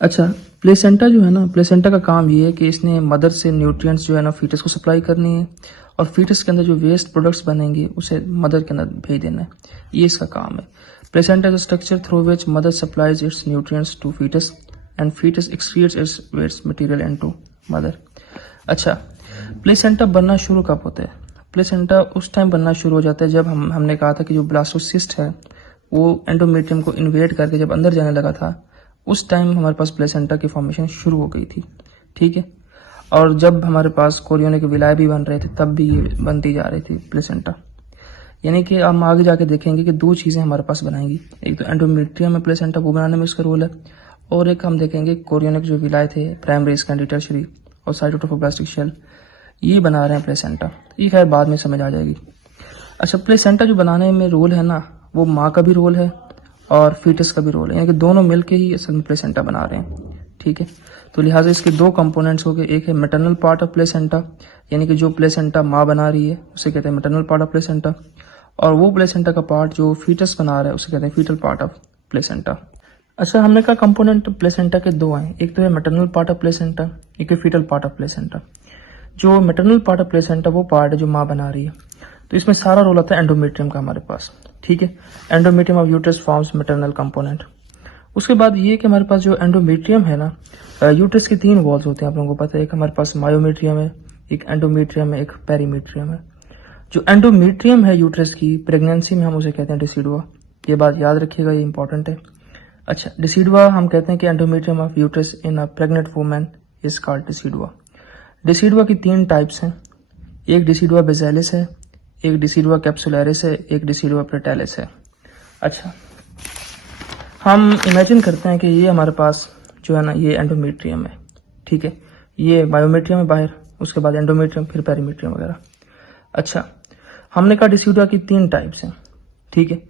अच्छा, प्लेसेंटा जो है ना, प्लेसेंटा का काम ये है कि इसने मदर से न्यूट्रिएंट्स जो है ना फीटस को सप्लाई करनी है और फीटस के अंदर जो वेस्ट प्रोडक्ट्स बनेंगे उसे मदर के अंदर भेज देना है। ये इसका काम है। Placenta is structure through which mother supplies its nutrients to foetus and foetus excretes its waste material into mother. अच्छा, प्लेसेंटा बनना शुरू कब होता है? प्लेसेंटा उस टाइम बनना शुरू हो जाता है जब हमने कहा था कि जो ब्लास्टोसिस्ट है वो एंडोमेट्रियम को इन्वेड करके जब अंदर जाने लगा था, उस टाइम हमारे पास प्लेसेंटा की फॉर्मेशन शुरू हो गई थी। ठीक है, और जब हमारे पास कोरियोनिक विलाय भी बन रहे थे तब भी ये बनती जा रही थी प्लेसेंटा। यानी कि हम आगे जाके देखेंगे कि दो चीज़ें हमारे पास बनाएंगी, एक तो एंडोमेट्रियम में प्लेसेंटा वो बनाने में इसका रोल है, और एक हम देखेंगे कोरियोनिक जो विलाय थे प्राइमरी सेकेंडरी टर्शियरी और साइटोट्रोफोब्लास्टिक शेल, ये बना रहे हैं प्लेसेंटा। ये खैर बाद में समझ आ जाएगी। अच्छा, प्लेसेंटा जो बनाने में रोल है ना, वो माँ का भी रोल है और फीटस का भी रोल है, यानी कि दोनों मिलके ही असल में प्लेसेंटा बना रहे हैं। ठीक है, तो लिहाजा इसके दो कंपोनेंट्स हो गए, एक है मैटरनल पार्ट ऑफ प्लेसेंटा, यानी कि जो प्लेसेंटा माँ बना रही है उसे कहते हैं मैटरनल पार्ट ऑफ प्लेसेंटा, और वो प्लेसेंटा का पार्ट जो फीटस बना रहा है उसे कहते हैं फीटल पार्ट ऑफ प्लेसेंटा। अच्छा, हमने कहा कंपोनेंट प्लेसेंटा के दो हैं, एक तो है मैटरनल पार्ट ऑफ प्लेसेंटा, एक है फीटल पार्ट ऑफ प्लेसेंटा। जो मैटरनल पार्ट ऑफ प्लेसेंटा वो पार्ट है जो माँ बना रही है, तो इसमें सारा रोल आता है एंडोमेट्रियम का हमारे पास। ठीक है, endometrium of uterus forms maternal component. उसके बाद ये कि हमारे पास जो एंडोमेट्रियम है ना, यूट्रस के तीन वॉल्स होते हैं, आप लोगों को पता है। एक हमारे पास मायोमेट्रियम है, एक एंडोमेट्रियम है, एक पेरीमेट्रियम है। जो एंडोमेट्रियम है यूट्रस की, प्रेगनेंसी में हम उसे कहते हैं डिसिडुआ। ये बात याद रखिएगा, ये इंपॉर्टेंट है। अच्छा, डिसिडुआ हम कहते हैं कि endometrium of uterus in a pregnant woman is called decidua. Decidua की तीन टाइप्स हैं, एक डिसिडुआ बेसिलस है, एक डिसिडुआ कैप्सुलरिस है, एक डिसिडुआ प्रेटालिस है। अच्छा, हम इमेजिन करते हैं कि ये हमारे पास जो है ना ये एंडोमेट्रियम है। ठीक है, ये बायोमेट्रियम है बाहर, उसके बाद एंडोमेट्रियम, फिर पेरीमेट्रियम वगैरह। अच्छा, हमने कहा डिसिडुआ की तीन टाइप्स हैं। ठीक है,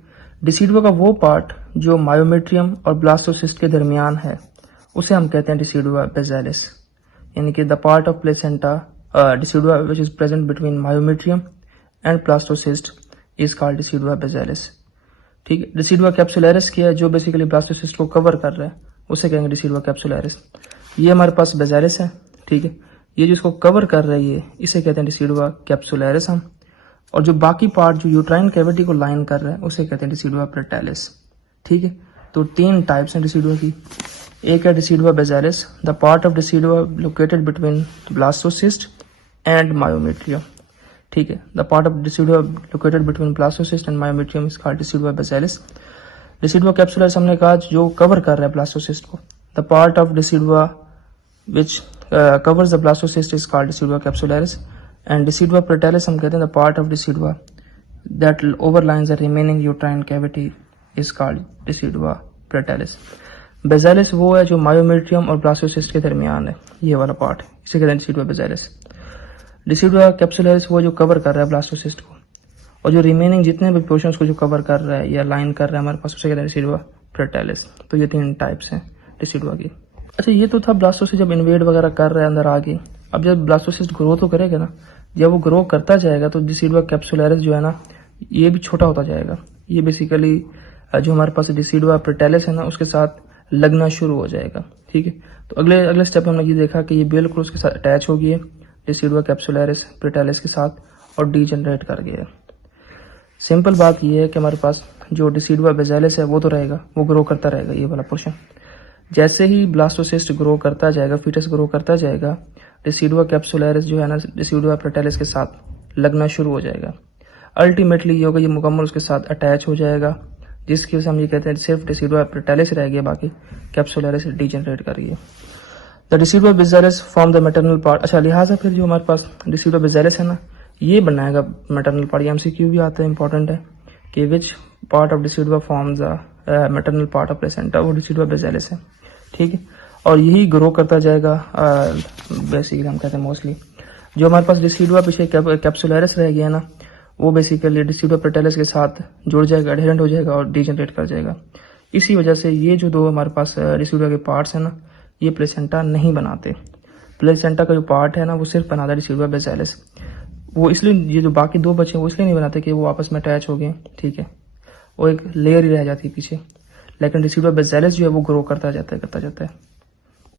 डिसिडुआ का वो पार्ट जो मायोमेट्रियम और ब्लास्टोसिस्ट के दरमियान है उसे हम कहते हैं डिसिडुआ बेसिलस, यानी कि the part of placenta decidua which is present between myometrium and blastocyst is called decidua basalis. ठीक है, डिसिडुआ कैप्सुलरिस किया जो बेसिकली ब्लास्टोसिस्ट को कवर कर रहा है उसे कहेंगे डिसिडुआ कैप्सुलरिस। ये हमारे पास बेसिलस है। ठीक है, ये जो इसको कवर कर रही है इसे कहते हैं डिसिडुआ कैप्सुलरिस हम, और जो बाकी पार्ट जो यूट्राइन कैविटी को लाइन कर रहा है उसे कहते हैं डिसिडुआ प्रेटालिस। ठीक है, तो तीन टाइप्स हैं डिसिडुआ की। एक है decidua basalis, the part of decidua located between blastocyst and myometrium. ठीक है, the part of decidua located between blastocyst and myometrium is called decidua basalis. Decidua capsularis हमने कहा जो कवर कर रहा है ब्लास्टोसिस्ट को, the part of decidua which covers the blastocyst is called decidua capsularis, and decidua parietalis हम कहते हैं the part of decidua that overlies the remaining uterine cavity is called डिसिडुआ प्रेटालिस। Bacillus वो है जो मायोमेट्रियम और ब्लास्टोसिस्ट के दरमियान है, ये वाला पार्ट, इसे कहते हैं डिसिडुआ बेसिलस। डिसिडुआ कैप्सुलरिस वो जो कवर कर रहा है ब्लास्टोसिस्ट को, और जो रिमेनिंग जितने भी पोर्शंस को जो कवर कर रहा है या लाइन कर रहा है हमारे पास उसे कहते हैं डिसिडुआ प्रेटालिस। तो ये तीन टाइप्स हैं डिसिडुआ की। अच्छा, ये तो था ब्लास्टोसिस्ट जब इन्वेड वगैरह कर रहा है अंदर आगे। अब जब ब्लास्टोसिस्ट ग्रो तो करेगा ना, जब वो ग्रो करता जाएगा तो डिसिडुआ कैप्सुलरिस जो है ना ये भी छोटा होता जाएगा। ये बेसिकली जो हमारे पास डिसिडुआ प्रेटालिस है ना उसके साथ लगना शुरू हो जाएगा। ठीक है, तो अगले स्टेप में हमने ये देखा कि ये बिल्कुल उसके साथ अटैच हो गई है डिसिडुआ कैप्सुलरिस प्रेटालिस के साथ और डीजनरेट कर गया है। सिंपल बात ये है कि हमारे पास जो डिसिडुआ बेसिलस है वो तो रहेगा, वो ग्रो करता रहेगा ये वाला पोर्शन। जैसे ही ब्लास्टोसिस्ट ग्रो करता जाएगा, फीटस ग्रो करता जाएगा, डिसिडुआ कैप्सुलरिस जो है ना डिसिडुआ प्रेटालिस के साथ लगना शुरू हो जाएगा। अल्टीमेटली ये होगा, ये मुकम्मल उसके साथ अटैच हो जाएगा, जिसकी वजह से हम ये कहते हैं सिर्फ डिसिडुआ प्रेटालिस रह गया, बाकी कैप्सुलरिस डीजनरेट कर गई। The decidua basalis form the maternal part. अच्छा, लिहाजा फिर जो हमारे पास डिसिडुआ बेसिलस है ना ये बनाएगा मैटरनल पार्ट। ये एमसीक्यू भी आता है, इंपॉर्टेंट है कि which part of decidua forms the maternal part of placenta, वो डिसिडुआ बेसिलस है। ठीक है, और यही ग्रो करता जाएगा बेसिकली हम कहते हैं मोस्टली। जो हमारे पास डिसिडुआ पीछे कैप्सुलरिस रह गया ना वो बेसिकली डिसिडुआ प्रेटालिस के साथ जुड़ जाएगा, एडहेरेंट हो जाएगा और डीजनरेट कर जाएगा। इसी वजह से ये जो दो हमारे पास डिसिडुआ के पार्ट्स हैं ना ये प्लेसेंटा नहीं बनाते। प्लेसेंटा का जो पार्ट है ना वो सिर्फ बनाता है डिसिडुआ बेसिलस। वो इसलिए ये जो बाकी दो बचे वो इसलिए नहीं बनाते कि वो आपस में अटैच हो गए। ठीक है, वो एक लेयर ही रह जाती है पीछे, लेकिन डिसिडुआ बेसिलस जो है वो ग्रो करता जाता है।